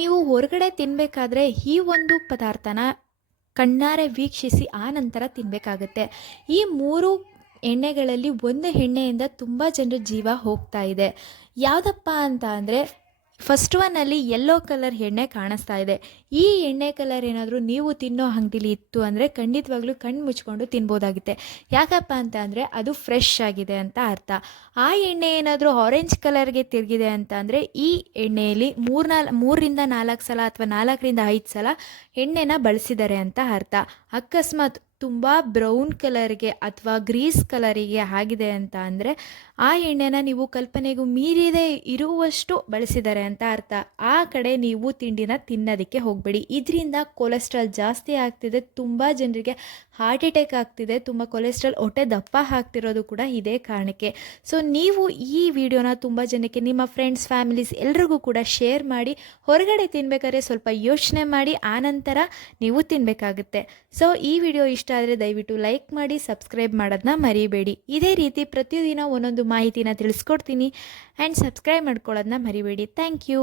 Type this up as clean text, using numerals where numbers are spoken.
ನೀವು ಹೊರಗಡೆ ತಿನ್ನಬೇಕಾದ್ರೆ ಈ ಒಂದು ಪದಾರ್ಥನ ಕಣ್ಣಾರೆ ವೀಕ್ಷಿಸಿ ಆ ನಂತರ ತಿನ್ನಬೇಕಾಗತ್ತೆ. ಈ 3 ಎಣ್ಣೆಗಳಲ್ಲಿ ಒಂದು ಎಣ್ಣೆಯಿಂದ ತುಂಬ ಜನರ ಜೀವ ಹೋಗ್ತಾ ಇದೆ. ಯಾವುದಪ್ಪ ಅಂತ ಅಂದರೆ ಫಸ್ಟ್ ಒನ್ನಲ್ಲಿ ಯೆಲ್ಲೋ ಕಲರ್ ಎಣ್ಣೆ ಕಾಣಿಸ್ತಾ ಇದೆ. ಈ ಎಣ್ಣೆ ಕಲರ್ ಏನಾದರೂ ನೀವು ತಿನ್ನೋ ಅಂಗಡಿಲಿ ಇತ್ತು ಅಂದರೆ ಖಂಡಿತವಾಗ್ಲೂ ಕಣ್ಣು ಮುಚ್ಕೊಂಡು ತಿನ್ಬೋದಾಗುತ್ತೆ. ಯಾಕಪ್ಪ ಅಂತ ಅಂದರೆ ಅದು ಫ್ರೆಶ್ ಆಗಿದೆ ಅಂತ ಅರ್ಥ. ಆ ಎಣ್ಣೆ ಏನಾದರೂ ಆರೆಂಜ್ ಕಲರ್ಗೆ ತಿರುಗಿದೆ ಅಂತ ಅಂದರೆ ಈ ಎಣ್ಣೆಯಲ್ಲಿ 3ರಿಂದ 4 ಸಲ ಅಥವಾ 4ರಿಂದ 5 ಸಲ ಎಣ್ಣೆನ ಬಳಸಿದ್ದಾರೆ ಅಂತ ಅರ್ಥ. ಅಕಸ್ಮಾತ್ ತುಂಬ ಬ್ರೌನ್ ಕಲರ್ಗೆ ಅಥವಾ ಗ್ರೀಸ್ ಕಲರಿಗೆ ಆಗಿದೆ ಅಂತ ಅಂದರೆ ಆ ಎಣ್ಣೆನ ನೀವು ಕಲ್ಪನೆಗೂ ಮೀರಿದೇ ಇರುವಷ್ಟು ಬಳಸಿದ್ದಾರೆ ಅಂತ ಅರ್ಥ. ಆ ಕಡೆ ನೀವು ತಿಂಡಿನ ತಿನ್ನೋದಕ್ಕೆ ಹೋಗಬೇಡಿ. ಇದರಿಂದ ಕೊಲೆಸ್ಟ್ರಾಲ್ ಜಾಸ್ತಿ ಆಗ್ತಿದೆ, ತುಂಬ ಜನರಿಗೆ ಹಾರ್ಟ್ ಅಟ್ಯಾಕ್ ಆಗ್ತಿದೆ, ತುಂಬ ಕೊಲೆಸ್ಟ್ರಾಲ್ ಹೊಟ್ಟೆ ದಪ್ಪ ಆಗ್ತಿರೋದು ಕೂಡ ಇದೇ ಕಾರಣಕ್ಕೆ. ಸೊ ನೀವು ಈ ವಿಡಿಯೋನ ತುಂಬ ಜನಕ್ಕೆ ನಿಮ್ಮ ಫ್ರೆಂಡ್ಸ್ ಫ್ಯಾಮಿಲೀಸ್ ಎಲ್ರಿಗೂ ಕೂಡ ಶೇರ್ ಮಾಡಿ. ಹೊರಗಡೆ ತಿನ್ನಬೇಕಾದ್ರೆ ಸ್ವಲ್ಪ ಯೋಚನೆ ಮಾಡಿ ಆನಂತರ ನೀವು ತಿನ್ನಬೇಕಾಗುತ್ತೆ. ಸೊ ಈ ವಿಡಿಯೋ ಇಷ್ಟ ಆದರೆ ದಯವಿಟ್ಟು ಲೈಕ್ ಮಾಡಿ, ಸಬ್ಸ್ಕ್ರೈಬ್ ಮಾಡೋದನ್ನ ಮರಿಬೇಡಿ. ಇದೇ ರೀತಿ ಪ್ರತಿದಿನ ಒಂದೊಂದು ಮಾಹಿತಿನ ತಿಳಿಸ್ಕೊಡ್ತೀನಿ ಆ್ಯಂಡ್ ಸಬ್ಸ್ಕ್ರೈಬ್ ಮಾಡ್ಕೊಳ್ಳೋದನ್ನ ಮರಿಬೇಡಿ. Thank you.